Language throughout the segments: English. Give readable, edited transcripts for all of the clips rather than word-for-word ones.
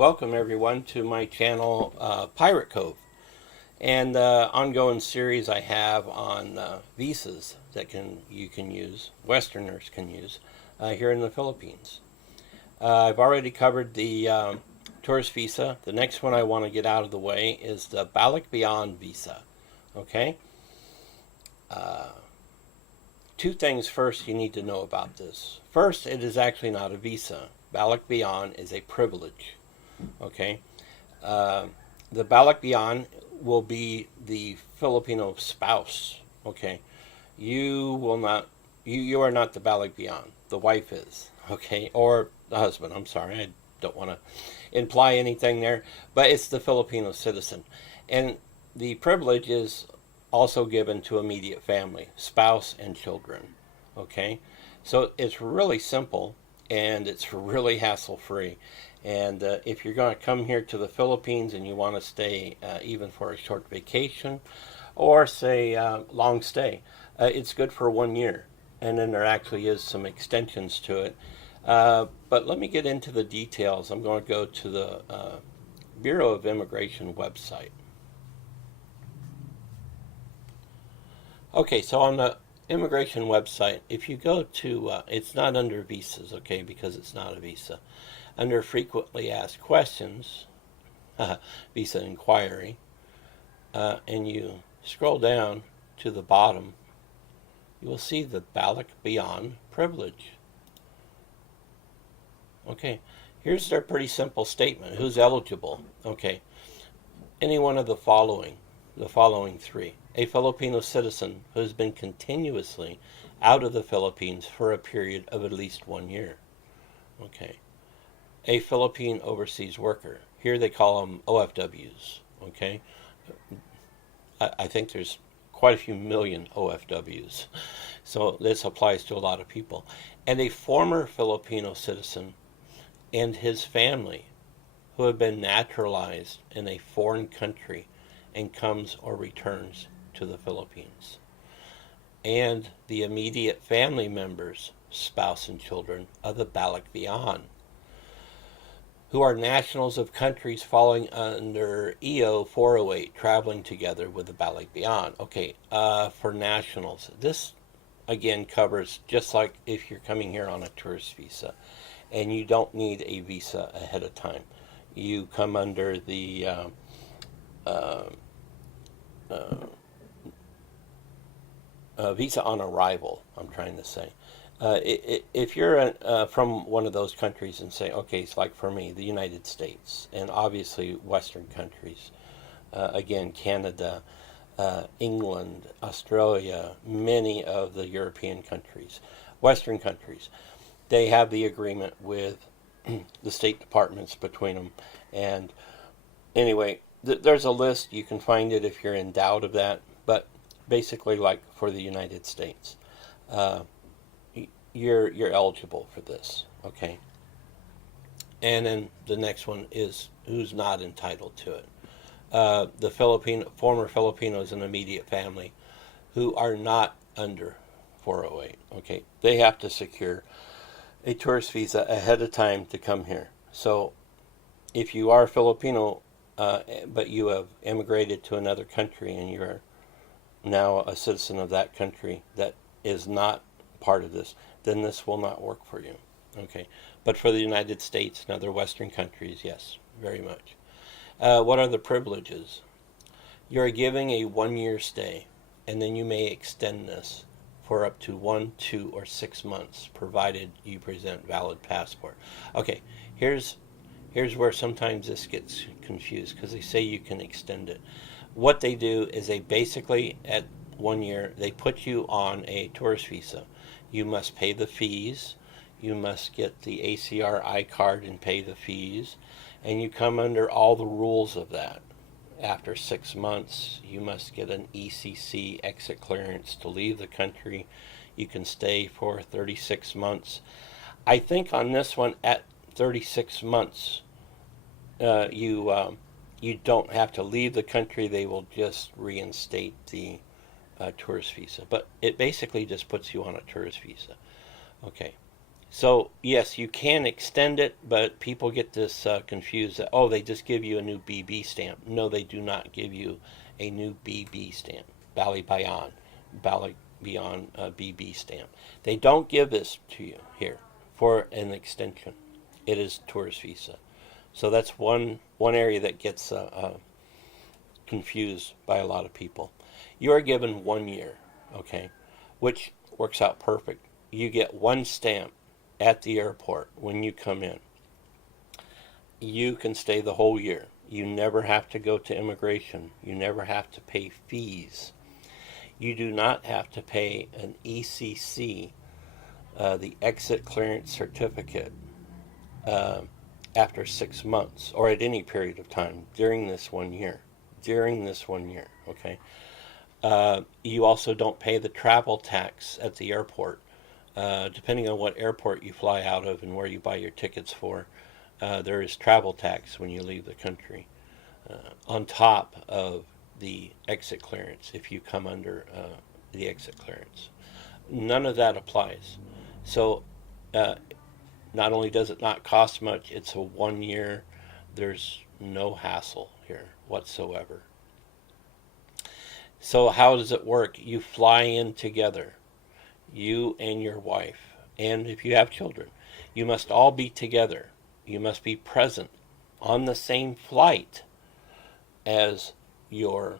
Welcome everyone to my channel, Pirate Cove, and the ongoing series I have on visas that you can use, Westerners can use, here in the Philippines. I've already covered the tourist visa. The next one I want to get out of the way is the Balikbayan visa. Okay? Two things first you need to know about this. First, it is actually not a visa. Balikbayan is a privilege. Okay, the Balikbayan will be the Filipino spouse. Okay, you will not. You are not the Balikbayan. The wife is. Okay, or the husband. I'm sorry, I don't want to imply anything there, but it's the Filipino citizen, and the privilege is also given to immediate family, spouse, and children. Okay, so it's really simple and it's really hassle free. And if you're going to come here to the Philippines and you want to stay even for a short vacation or say long stay, it's good for 1 year. And then there actually is some extensions to it. But let me get into the details. I'm going to go to the Bureau of Immigration website. Okay, so on the immigration website, if you go to, it's not under visas, okay, because it's not a visa. Under frequently asked questions, visa inquiry, and you scroll down to the bottom, you will see the Balikbayan Privilege. Okay, here's their pretty simple statement. Who's eligible? Okay, any one of the following three. A Filipino citizen who has been continuously out of the Philippines for a period of at least 1 year. Okay. A Philippine overseas worker. Here they call them OFWs. Okay. I think there's quite a few million OFWs. So this applies to a lot of people. And a former Filipino citizen and his family who have been naturalized in a foreign country and comes or returns to the Philippines. And the immediate family members, spouse and children of the Balikbayan, who are nationals of countries falling under EO 408, traveling together with the Balikbayan. Okay, for nationals, this again covers just like if you're coming here on a tourist visa, and you don't need a visa ahead of time. You come under the visa on arrival, I'm trying to say. If you're from one of those countries and say, okay, it's like for me, the United States, and obviously Western countries, again, Canada, England, Australia, many of the European countries, Western countries, they have the agreement with the State Departments between them. And anyway, there's a list. You can find it if you're in doubt of that. But basically, like for the United States, you're eligible for this, okay? And then the next one is who's not entitled to it. The former Filipinos and immediate family who are not under 408, okay? They have to secure a tourist visa ahead of time to come here. So if you are Filipino, but you have immigrated to another country and you're now a citizen of that country that is not part of this, then this will not work for you. Okay, but for the United States and other Western countries, yes, very much. What are the privileges? You're giving a 1 year stay, and then you may extend this for up to 1, 2, or 6 months, provided you present valid passport. Okay, here's where sometimes this gets confused because they say you can extend it. What they do is they basically, at 1 year, they put you on a tourist visa. You must pay the fees. You must get the ACR I-card and pay the fees. And you come under all the rules of that. After 6 months, you must get an ECC exit clearance to leave the country. You can stay for 36 months. I think on this one, at 36 months, you don't have to leave the country. They will just reinstate the tourist visa. But it basically just puts you on a tourist visa. Okay. So yes, you can extend it, but people get this confused that, oh, they just give you a new BB stamp. No, they do not give you a new BB stamp. Balikbayan BB stamp. They don't give this to you here for an extension. It is tourist visa. So that's one area that gets confused by a lot of people. You are given 1 year, okay, which works out perfect. You get one stamp at the airport when you come in. You can stay the whole year. You never have to go to immigration. You never have to pay fees. You do not have to pay an ECC, the exit clearance certificate, uh, after 6 months or at any period of time during this 1 year. During this 1 year, okay? You also don't pay the travel tax at the airport. Depending on what airport you fly out of and where you buy your tickets for, there is travel tax when you leave the country, on top of the exit clearance if you come under the exit clearance. None of that applies. So uh, not only does it not cost much, it's a 1 year. There's no hassle here whatsoever. So how does it work? You fly in together, you and your wife, and if you have children, you must all be together. You must be present on the same flight as your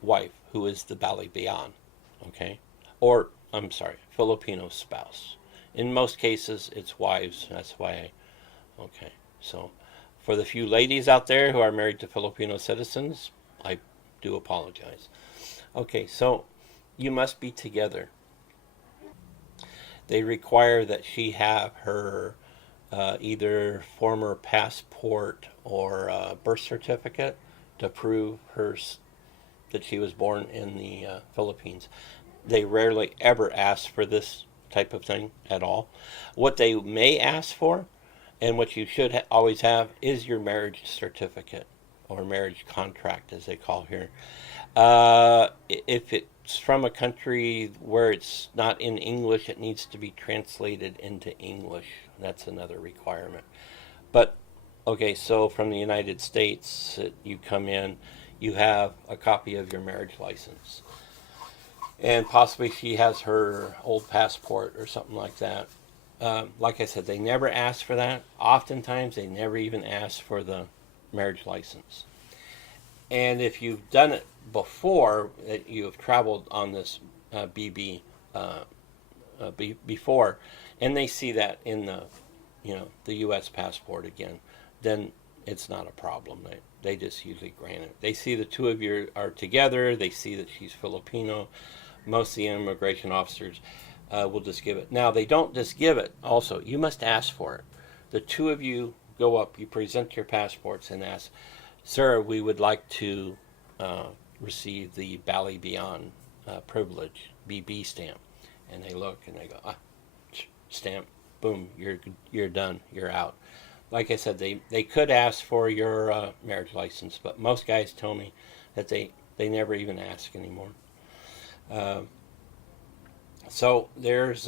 wife, who is the Balikbayan, okay? Or, I'm sorry, Filipino spouse. In most cases, it's wives. That's why okay. So, for the few ladies out there who are married to Filipino citizens, I do apologize. Okay, so you must be together. They require that she have her either former passport or birth certificate to prove that she was born in the Philippines. They rarely ever ask for this type of thing at all. What they may ask for, and what you should always have, is your marriage certificate or marriage contract, as they call here. If it's from a country where it's not in English, it needs to be translated into English. That's another requirement. But okay, so from the United States, you come in, you have a copy of your marriage license, and possibly she has her old passport or something like that. Like I said, they never ask for that. Oftentimes, they never even ask for the marriage license. And if you've done it before, that you have traveled on this BB before, and they see that in the U.S. passport again, then it's not a problem. They just usually grant it. They see the two of you are together. They see that she's Filipino. Most of the immigration officers will just give it. Now, they don't just give it. Also, you must ask for it. The two of you go up, you present your passports and ask, "Sir, we would like to receive the Balikbayan Privilege BB stamp." And they look and they go, stamp, boom, you're done, you're out. Like I said, they could ask for your marriage license, but most guys tell me that they never even ask anymore. Uh, so there's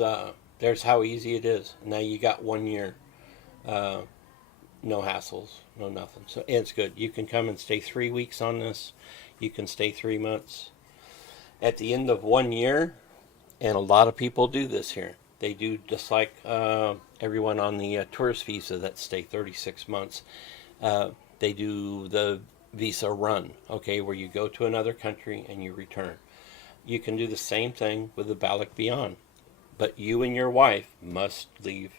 how easy it is. Now you got 1 year, uh, no hassles, no nothing. So it's good. You can come and stay 3 weeks on this. You can stay 3 months. At the end of 1 year, and a lot of people do this here. They do just like everyone on the tourist visa that stay 36 months. They do the visa run, okay, where you go to another country and you return. You can do the same thing with the Balikbayan, but you and your wife must leave.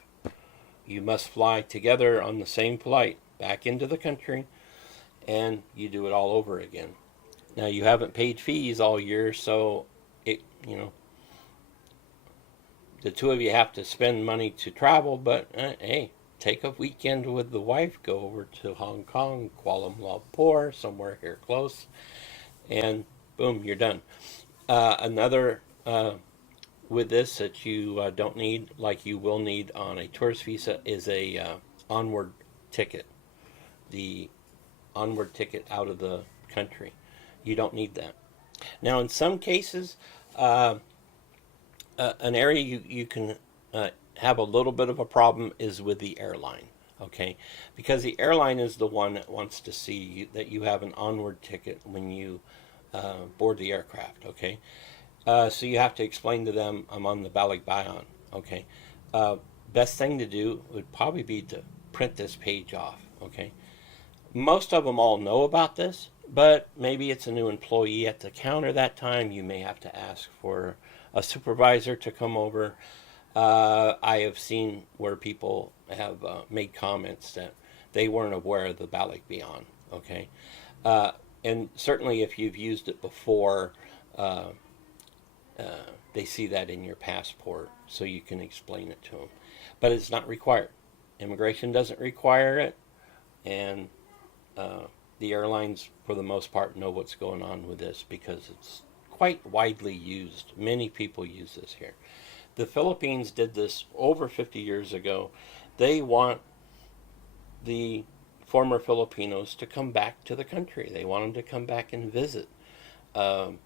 You must fly together on the same flight back into the country, and you do it all over again. Now, you haven't paid fees all year, so the two of you have to spend money to travel, but hey, take a weekend with the wife, go over to Hong Kong, Kuala Lumpur, somewhere here close, and boom, you're done. Another with this that you don't need, like you will need on a tourist visa, is a onward ticket. The onward ticket out of the country. You don't need that. Now, in some cases, an area you can have a little bit of a problem is with the airline, okay? Because the airline is the one that wants to see that you have an onward ticket when you board the aircraft, okay? So you have to explain to them I'm on the Balikbayan, okay? Best thing to do would probably be to print this page off, okay? Most of them all know about this, but maybe it's a new employee at the counter that time. You may have to ask for a supervisor to come over. I have seen where people have made comments that they weren't aware of the Balikbayan, okay? And certainly if you've used it before, uh, they see that in your passport, so you can explain it to them. But it's not required. Immigration doesn't require it, and the airlines, for the most part, know what's going on with this because it's quite widely used. Many people use this here. The Philippines did this over 50 years ago. They want the former Filipinos to come back to the country. They want them to come back and visit. Um,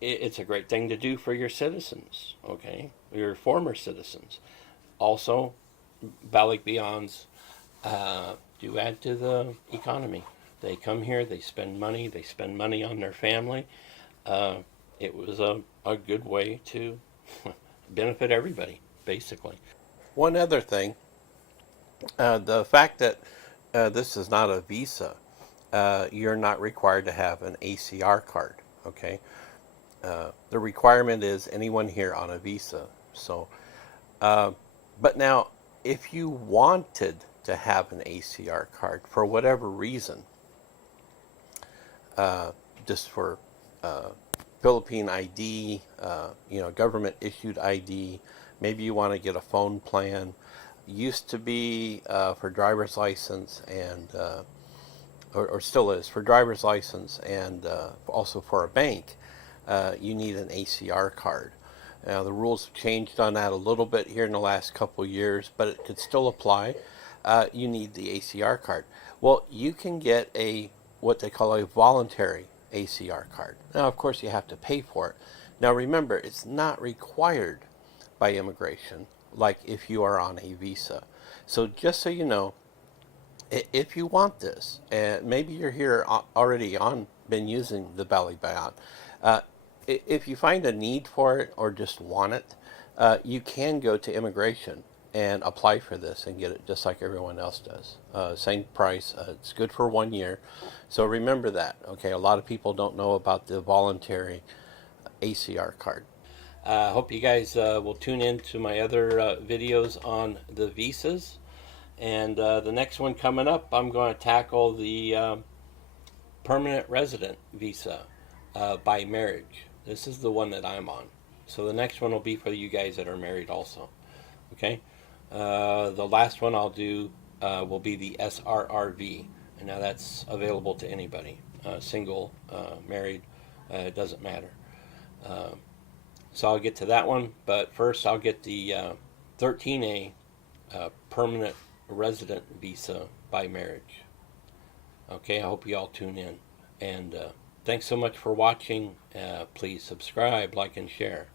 it's a great thing to do for your citizens, okay? Your former citizens. Also, Balikbayans do add to the economy. They come here, they spend money on their family. Uh, it was a good way to benefit everybody, basically. One other thing, the fact that this is not a visa, you're not required to have an ACR card, okay? The requirement is anyone here on a visa. So, but now, if you wanted to have an ACR card for whatever reason, just for uh, Philippine ID, government issued ID. Maybe you want to get a phone plan. Used to be for driver's license and, or still is for driver's license and also for a bank. You need an ACR card. Now the rules have changed on that a little bit here in the last couple years, but it could still apply. You need the ACR card. Well, you can get what they call a voluntary ACR card. Now, of course, you have to pay for it. Now, remember, it's not required by immigration like if you are on a visa. So just so you know, if you want this, and maybe you're here already been using the Balikbayan, if you find a need for it or just want it, you can go to immigration and apply for this and get it just like everyone else does. Same price. It's good for 1 year. So remember that. Okay, a lot of people don't know about the voluntary ACR card. I hope you guys will tune in to my other videos on the visas. And the next one coming up, I'm going to tackle the permanent resident visa by marriage. This is the one that I'm on. So the next one will be for you guys that are married also. Okay? The last one I'll do will be the SRRV. And now that's available to anybody. Single, married, it doesn't matter. So I'll get to that one. But first I'll get the 13A permanent resident visa by marriage. Okay, I hope you all tune in. And thanks so much for watching. Please subscribe, like, and share.